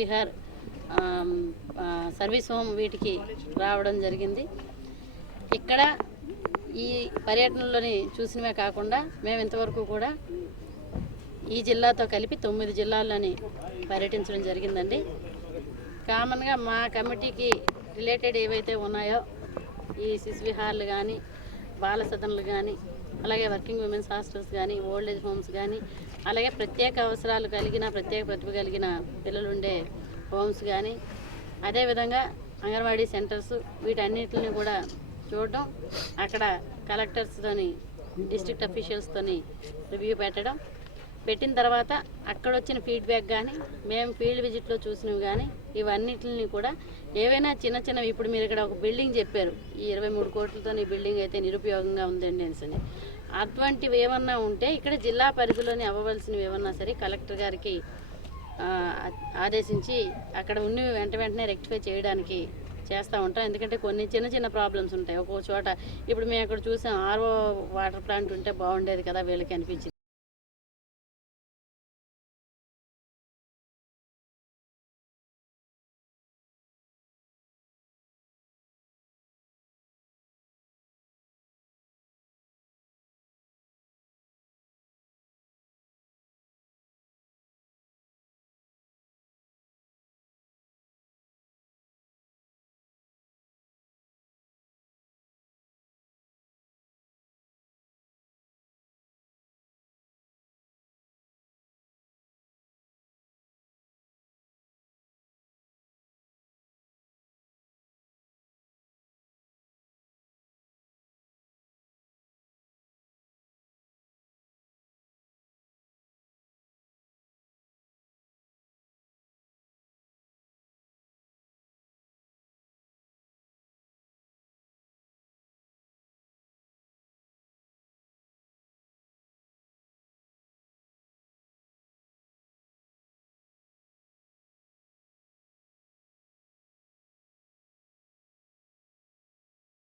Vihar service home వీటికి రావడం జరిగింది. ఇక్కడ ఈ పర్యటనలోని చూసినవే కాకుండా మేము ఇంతవరకు కూడా ఈ జిల్లాతో కలిపి 9 జిల్లాల్లోని పర్యటించడం జరిగిందండి. కామన్గా మా కమిటీకి రిలేటెడ్ ఏవైతే ఉన్నాయో ఈ శిశు విహార్లు కానీ, బాల సదన్లు కానీ, అలాగే వర్కింగ్ ఉమెన్స్ హాస్టల్స్ కానీ, ఓల్డ్ ఏజ్ హోమ్స్ కానీ, అలాగే ప్రత్యేక అవసరాలు కలిగిన, ప్రత్యేక ప్రతిభ కలిగిన పిల్లలు ఉండే హోమ్స్ కానీ, అదేవిధంగా అంగన్వాడీ సెంటర్స్, వీటన్నిటిని కూడా చూడడం, అక్కడ కలెక్టర్స్తోని, డిస్ట్రిక్ట్ అఫీషియల్స్తోని రివ్యూ పెట్టిన తర్వాత అక్కడ వచ్చిన ఫీడ్బ్యాక్ కానీ, మేము ఫీల్డ్ విజిట్లో చూసినవి కానీ, ఇవన్నిటిని కూడా ఏవైనా చిన్నవి, ఇప్పుడు మీరు ఇక్కడ ఒక బిల్డింగ్ చెప్పారు, ఈ 23 కోట్లతో ఈ బిల్డింగ్ అయితే నిరుపయోగంగా ఉందండి అని. అటువంటివి ఏమన్నా ఉంటే ఇక్కడ జిల్లా పరిధిలోని అవ్వవలసినవి ఏమన్నా సరే కలెక్టర్ గారికి ఆదేశించి అక్కడ ఉన్నవి వెంటనే రెక్టిఫై చేయడానికి చేస్తూ ఉంటాం. ఎందుకంటే కొన్ని చిన్న ప్రాబ్లమ్స్ ఉంటాయి ఒక్కో చోట. ఇప్పుడు మేము అక్కడ చూసాం, ఆర్ఓ వాటర్ ప్లాంట్ ఉంటే బాగుండేది కదా వీళ్ళకి అనిపించింది.